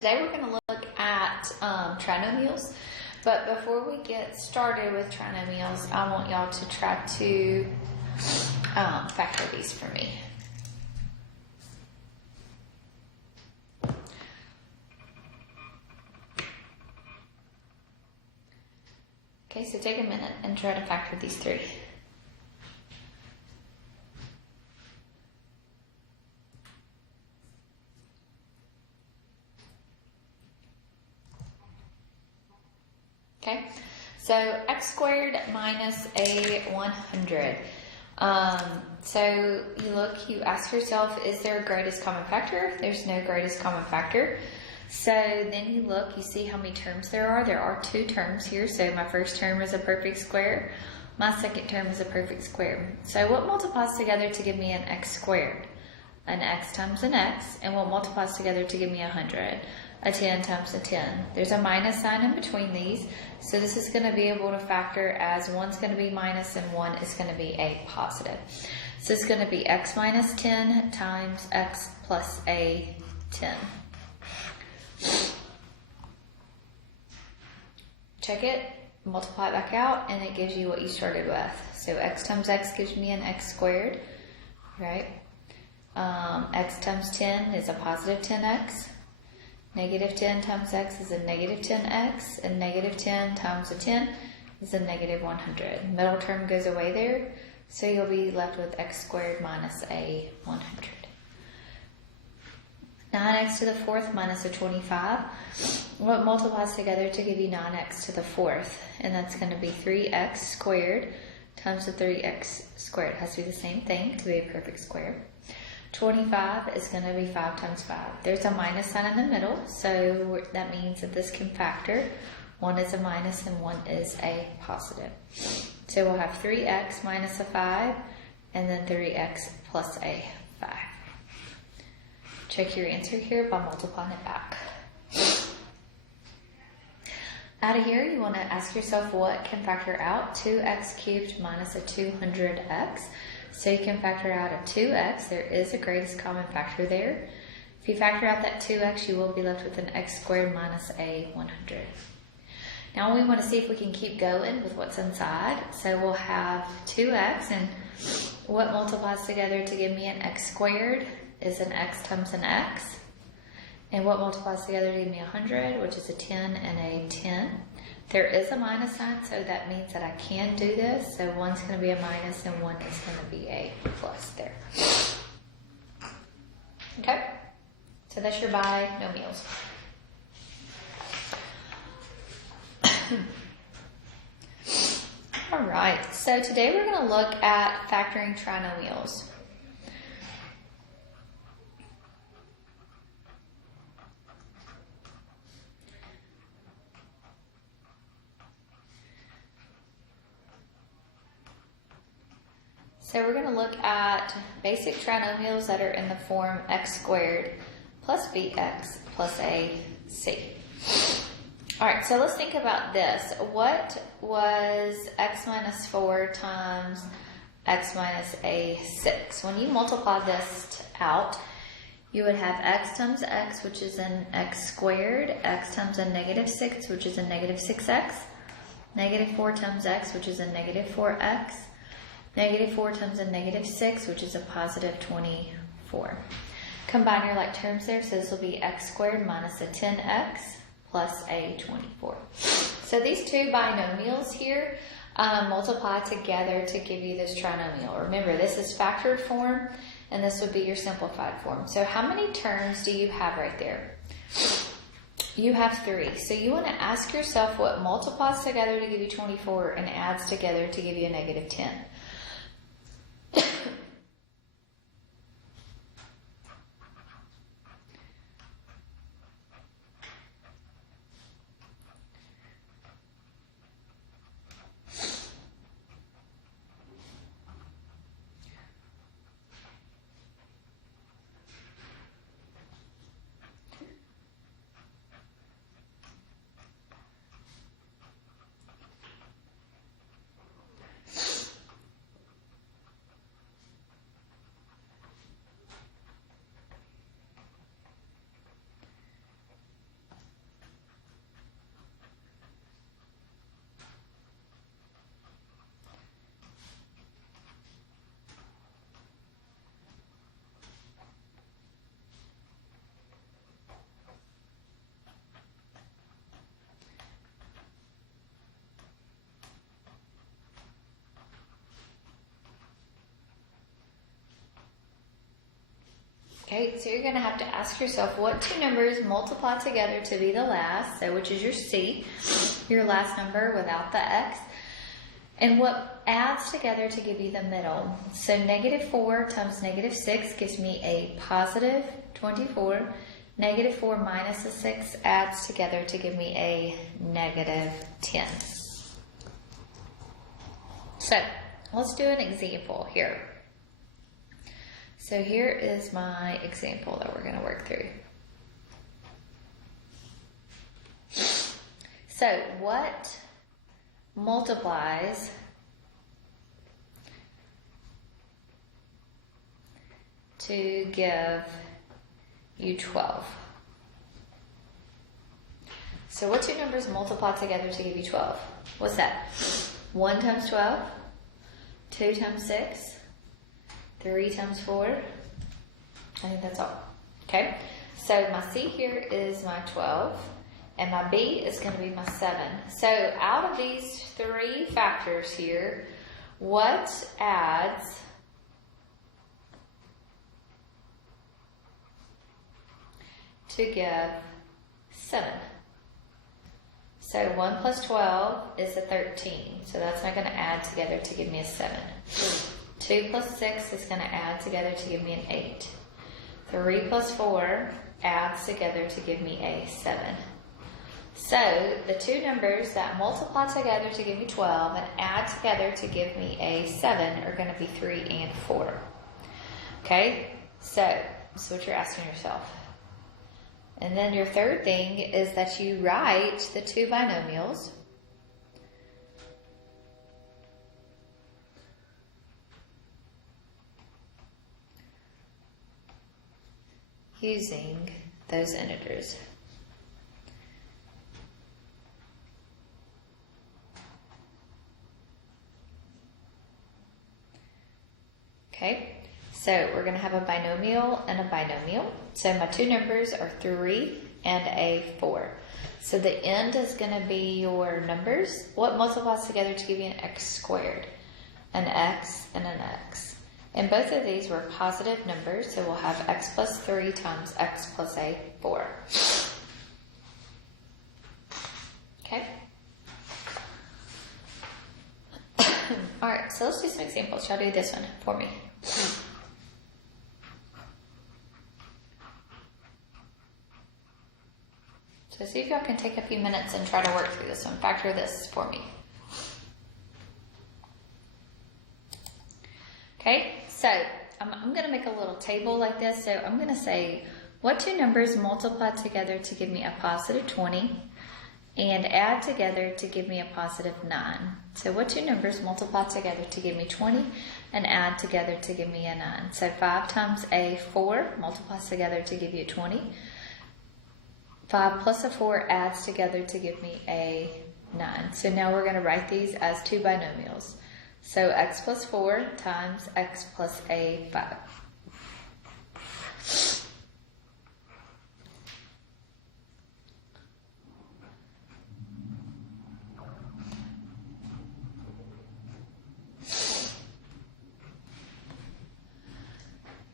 Today we're going to look at trinomials, but before we get started with trinomials, I want y'all to try to factor these for me. Okay, so take a minute and try to factor these three. Okay, so x squared minus a 100. So you ask yourself, is there a greatest common factor? There's no greatest common factor. So then you look, you see how many terms there are. There are two terms here. So my first term is a perfect square. My second term is a perfect square. So what multiplies together to give me an x squared? An x times an x. And what multiplies together to give me 100? A 10 times a 10. There's a minus sign in between these. So this is going to be able to factor as one's going to be minus and one is going to be a positive. So it's going to be x minus 10 times x plus a 10. Check it, multiply it back out, and it gives you what you started with. So x times x gives me an x squared, right? X times 10 is a positive 10x. Negative 10 times x is a negative 10x, and negative 10 times a 10 is a negative 100. Middle term goes away there, so you'll be left with x squared minus a 100. 9x to the fourth minus a 25. What multiplies together to give you 9x to the fourth? And that's going to be 3x squared times the 3x squared. It has to be the same thing to be a perfect square. 25 is going to be 5 times 5. There's a minus sign in the middle, so that means that this can factor. One is a minus and one is a positive. So we'll have 3x minus a 5 and then 3x plus a 5. Check your answer here by multiplying it back. Out of here, you want to ask yourself what can factor out 2x cubed minus a 200x. So you can factor out a 2x. There is a greatest common factor there. If you factor out that 2x, you will be left with an x squared minus a 100. Now we want to see if we can keep going with what's inside. So we'll have 2x, and what multiplies together to give me an x squared is an x times an x. And what multiplies together to give me 100, which is a 10 and a 10. There is a minus sign, so that means that I can do this. So one's going to be a minus and one is going to be a plus there. Okay, so that's your binomials. All right, so today we're going to look at factoring trinomials. So we're going to look at basic trinomials that are in the form x squared plus bx plus ac. Alright, so let's think about this. What was x minus 4 times x minus a 6? When you multiply this out, you would have x times x, which is an x squared, x times a negative 6, which is a negative 6x, negative 4 times x, which is a negative 4x, negative 4 times a negative 6, which is a positive 24. Combine your like terms there, so this will be x squared minus a 10x plus a 24. So these two binomials here multiply together to give you this trinomial. Remember, this is factored form, and this would be your simplified form. So how many terms do you have right there? You have 3. So you want to ask yourself what multiplies together to give you 24 and adds together to give you a negative 10. Okay, so you're going to have to ask yourself what two numbers multiply together to be the last, so which is your C, your last number without the X, and what adds together to give you the middle. So -4 times -6 gives me a positive 24. -4 minus a 6 adds together to give me a -10. So let's do an example here. So here is my example that we're going to work through. So what multiplies to give you 12? So what two numbers multiply together to give you 12? What's that? 1 times 12, 2 times 6, 3 times 4. I think that's all. Okay, so my C here is my 12, and my B is going to be my 7. So out of these three factors here, what adds to give 7? So 1 plus 12 is a 13. So that's not going to add together to give me a 7. 2 plus 6 is going to add together to give me an 8. 3 plus 4 adds together to give me a 7. So the two numbers that multiply together to give me 12 and add together to give me a 7 are going to be 3 and 4. Okay, so that's what you're asking yourself. And then your third thing is that you write the two binomials using those integers. Okay. So we're going to have a binomial and a binomial. So my two numbers are 3 and a 4. So the end is going to be your numbers. What multiplies together to give you an x squared? An x and an x. And both of these were positive numbers, so we'll have x plus 3 times x plus a 4. Okay? Alright, so let's do some examples. Y'all do this one for me. So see if y'all can take a few minutes and try to work through this one. Factor this for me. Okay, so I'm going to make a little table like this. So I'm going to say, what two numbers multiply together to give me a positive 20 and add together to give me a positive 9? So what two numbers multiply together to give me 20 and add together to give me a 9? So 5 times a 4 multiplies together to give you 20. 5 plus a 4 adds together to give me a 9. So now we're going to write these as two binomials. So x plus 4 times x plus a 5.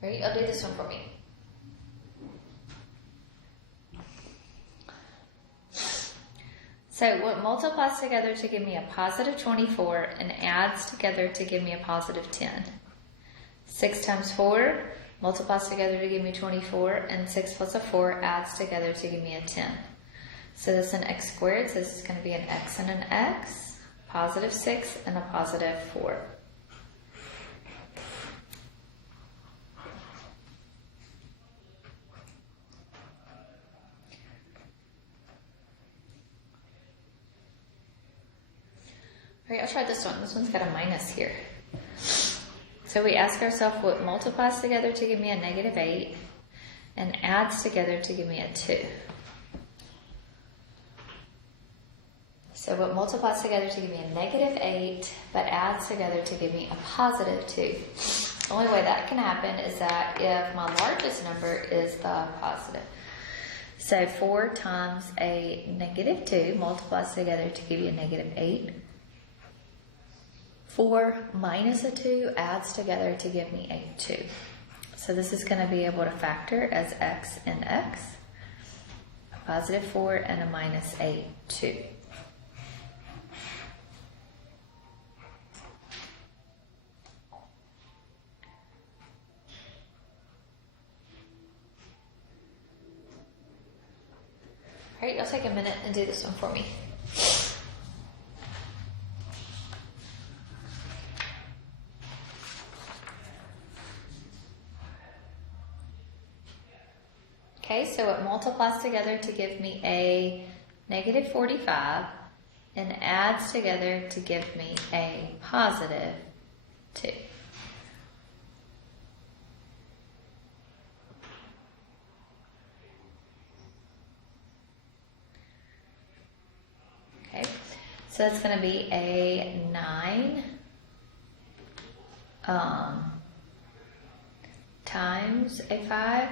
Ready? I'll do this one for me. So what multiplies together to give me a positive 24 and adds together to give me a positive 10? 6 times 4 multiplies together to give me 24, and 6 plus a 4 adds together to give me a 10. So this is an x squared, so this is going to be an x and an x, positive 6 and a positive 4. All right, I'll try this one. This one's got a minus here. So we ask ourselves what multiplies together to give me a negative 8 and adds together to give me a 2. So what multiplies together to give me a negative 8 but adds together to give me a positive 2. The only way that can happen is that if my largest number is the positive. So 4 times a negative 2 multiplies together to give you a negative 8. 4 minus a 2 adds together to give me a 2. So this is going to be able to factor as x and x, a positive 4 and a minus a 2. All right, y'all take a minute and do this one for me. Okay, so it multiplies together to give me a negative 45 and adds together to give me a positive 2. Okay, so it's going to be a 9 times a 5.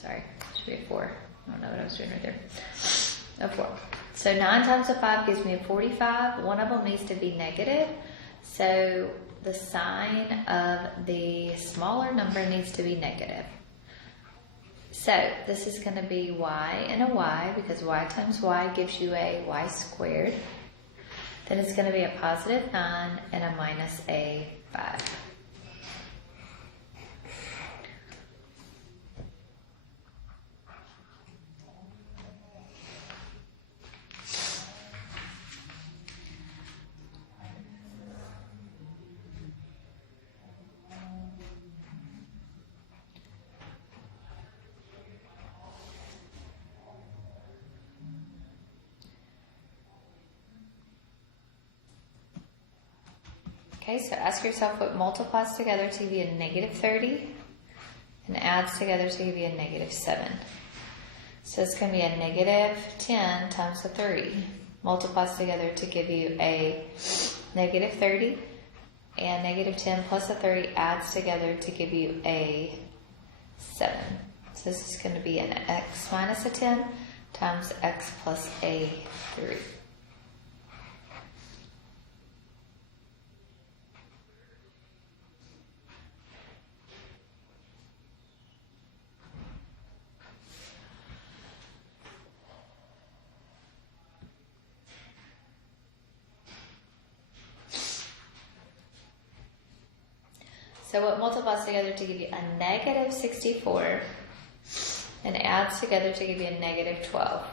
Sorry, should be a 4. I don't know what I was doing right there. A 4. So 9 times a 5 gives me a 45. One of them needs to be negative. So the sign of the smaller number needs to be negative. So this is going to be y and a y, because y times y gives you a y squared. Then it's going to be a positive 9 and a minus a 5. Okay, so ask yourself what multiplies together to give you a negative 30 and adds together to give you a negative 7. So it's going to be a negative 10 times a 30. Multiplies together to give you a negative 30, and negative 10 plus a 30 adds together to give you a 7. So this is going to be an x minus a 10 times x plus a 3. So what multiplies together to give you a negative 64 and adds together to give you a negative 12.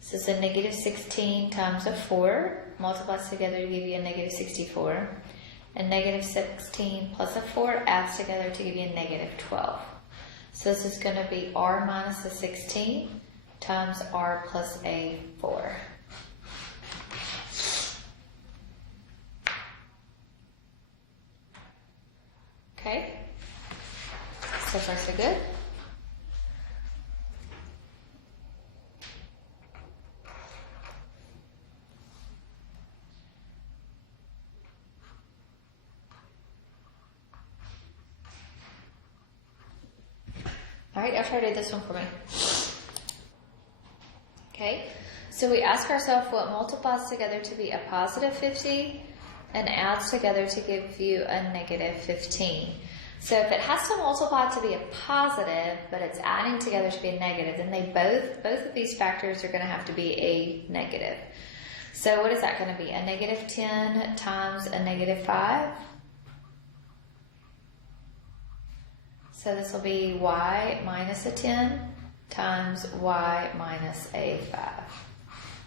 So it's a negative 16 times a 4, multiplies together to give you a negative 64. And negative 16 plus a 4 adds together to give you a negative 12. So this is going to be r minus a 16 times r plus a 4. Okay, so far so good. All right, I'll try to do this one for me. Okay, so we ask ourselves what multiplies together to be a positive 50 and adds together to give you a negative 15. So if it has to multiply to be a positive, but it's adding together to be a negative, then they both of these factors are going to have to be a negative. So what is that going to be? A negative 10 times a negative 5. So this will be y minus a 10 times y minus a 5.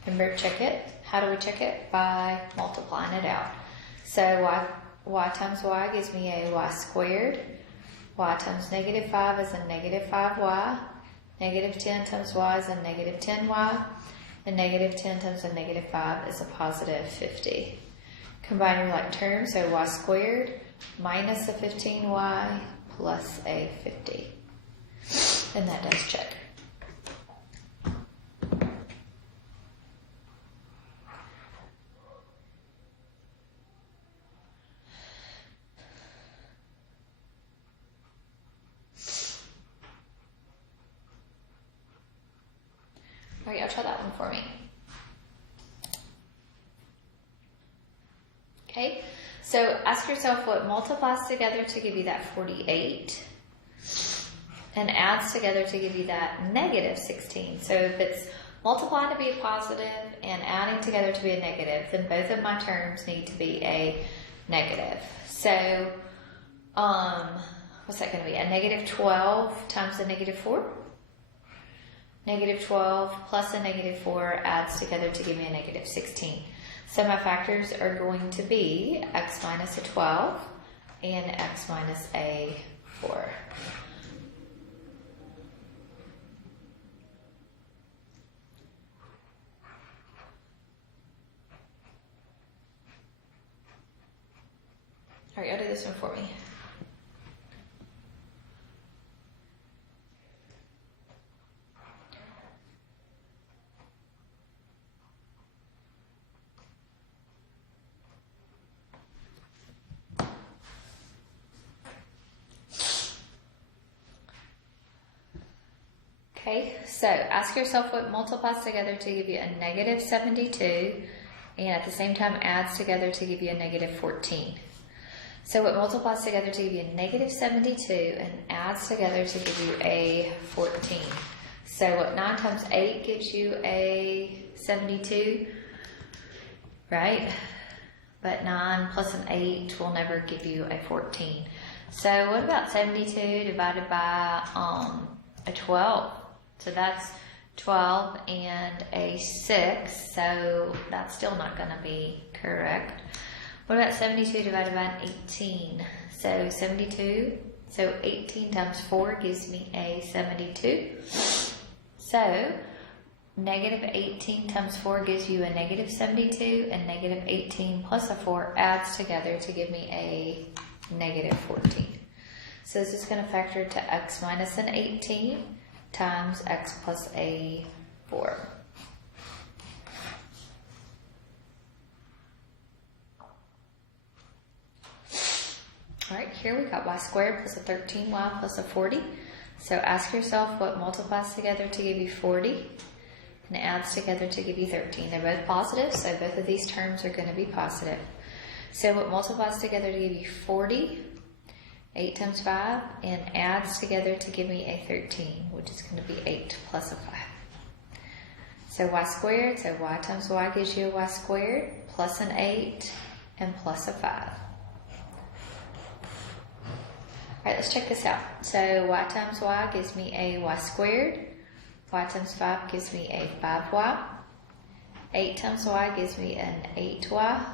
Remember, check it. How do we check it? By multiplying it out. So y times y gives me a y squared. Y times negative 5 is a negative 5y. Negative 10 times y is a negative 10y. And negative 10 times a negative 5 is a positive 50. Combine your like terms, so y squared minus a 15y plus a 50. And that does check. All right, y'all try that one for me. Okay, So ask yourself what multiplies together to give you that 48 and adds together to give you that negative 16. So if it's multiplying to be a positive and adding together to be a negative, then both of my terms need to be a negative. So, what's that going to be? A negative 12 times a negative 4? Negative 12 plus a negative 4 adds together to give me a negative 16. So my factors are going to be x minus a 12 and x minus a 4. All right, y'all do this one for me. Okay, so ask yourself what multiplies together to give you a negative 72 and at the same time adds together to give you a negative 14. So what multiplies together to give you a negative 72 and adds together to give you a 14. So what 9 times 8 gives you a 72, right? But 9 plus an 8 will never give you a 14. So what about 72 divided by a 12? So that's 12 and a 6, so that's still not going to be correct. What about 72 divided by an 18? So 72, so 18 times 4 gives me a 72. So negative 18 times 4 gives you a negative 72, and negative 18 plus a 4 adds together to give me a negative 14. So this is going to factor to x minus an 18 times x plus a 4. Alright, here we got y squared plus a 13y plus a 40. So ask yourself what multiplies together to give you 40 and adds together to give you 13. They're both positive, so both of these terms are going to be positive. So what multiplies together to give you 40, 8 times 5, and adds together to give me a 13, which is going to be 8 plus a 5. So y squared, so y times y gives you a y squared plus an 8 and plus a 5. Alright, let's check this out. So y times y gives me a y squared. Y times 5 gives me a 5y. 8 times y gives me an 8y.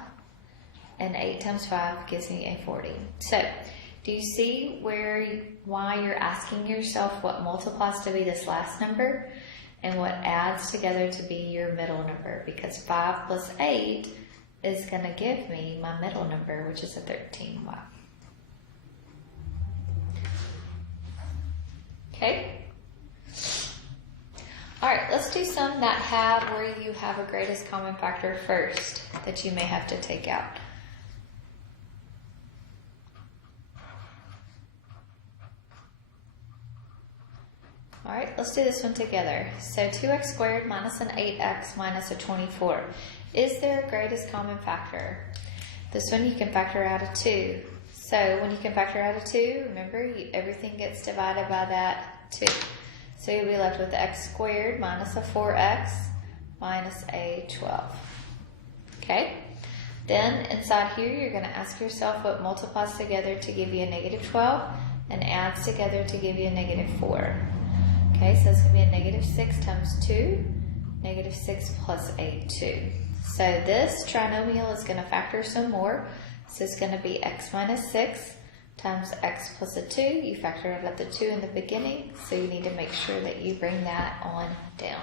And 8 times 5 gives me a 40. So, do you see why you're asking yourself what multiplies to be this last number and what adds together to be your middle number? Because 5 plus 8 is going to give me my middle number, which is a 13y. Okay? Alright, let's do some that have where you have a greatest common factor first that you may have to take out. Alright, let's do this one together. So 2x squared minus an 8x minus a 24. Is there a greatest common factor? This one you can factor out a 2. So when you can factor out a 2, remember everything gets divided by that 2. So you'll be left with x squared minus a 4x minus a 12. Okay? Then inside here you're going to ask yourself what multiplies together to give you a negative 12 and adds together to give you a negative 4. Okay, so it's going to be a negative 6 times 2, negative 6 plus a 2. So this trinomial is going to factor some more. So it's going to be x minus 6 times x plus a 2. You factor out the 2 in the beginning, so you need to make sure that you bring that on down.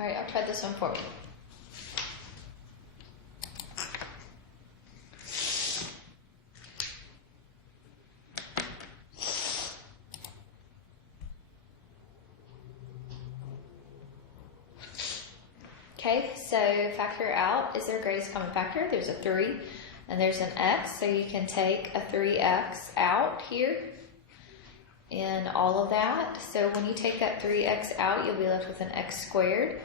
All right, I'll try this one for me. Okay, so factor out, is there a greatest common factor? There's a 3. and there's an x, so you can take a 3x out here in all of that. So when you take that 3x out, you'll be left with an x squared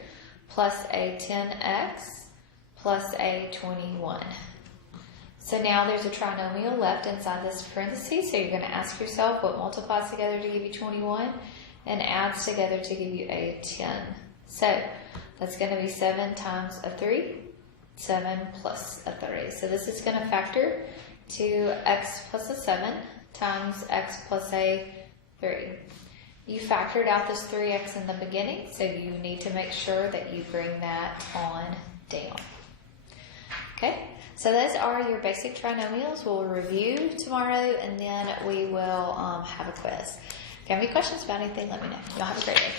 plus a 10x plus a 21. So now there's a trinomial left inside this parenthesis, so you're going to ask yourself what multiplies together to give you 21 and adds together to give you a 10. So that's going to be 7 times a 3, 7 plus a 3. So this is going to factor to x plus a 7 times x plus a 3. You factored out this 3x in the beginning, so you need to make sure that you bring that on down. Okay, so those are your basic trinomials. We'll review tomorrow, and then we will have a quiz. If you have any questions about anything, let me know. Y'all have a great day.